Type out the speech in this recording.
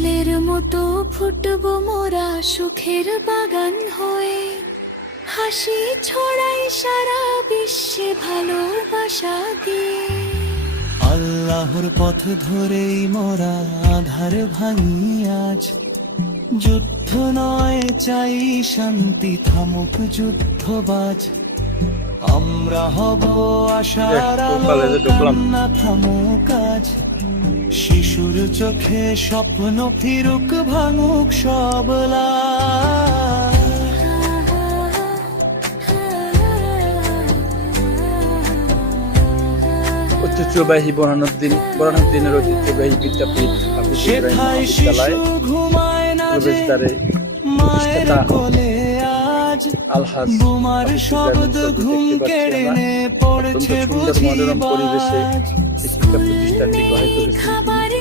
ফুলের মতো ফুটবো মোরা সুখের বাগান হয়ে, হাসি ছড়াই সারা বিশ্বে ভালোবাসা দিয়ে। আল্লাহর পথ ধরেই মোরা আধার ভাঙি আজ, যুদ্ধ নয় চাই শান্তি, থামুক যুদ্ধবাজ। আমরা হব আশার আলো, কান্না থামুক আজ। শিশুর চোখে স্বপ্ন ফিরুক, ভাঙুক সব লাজ। ঐতিহ্যবাহী বোরহানুদ্দিনের ঐতিহ্যবাহী বিদ্যাপীঠ হাফিজ ইব্রাহিম মহাবিদ্যালয় প্রবেশদ্বারে মায়ের কোলে আজ আলহাজ তোমার শব্দ ঘুম কেড়ে নে পড়ছে বুঝি মনোরম পরিবেশে এই শিক্ষা প্রতিষ্ঠানটি গড়ে তুলেছে।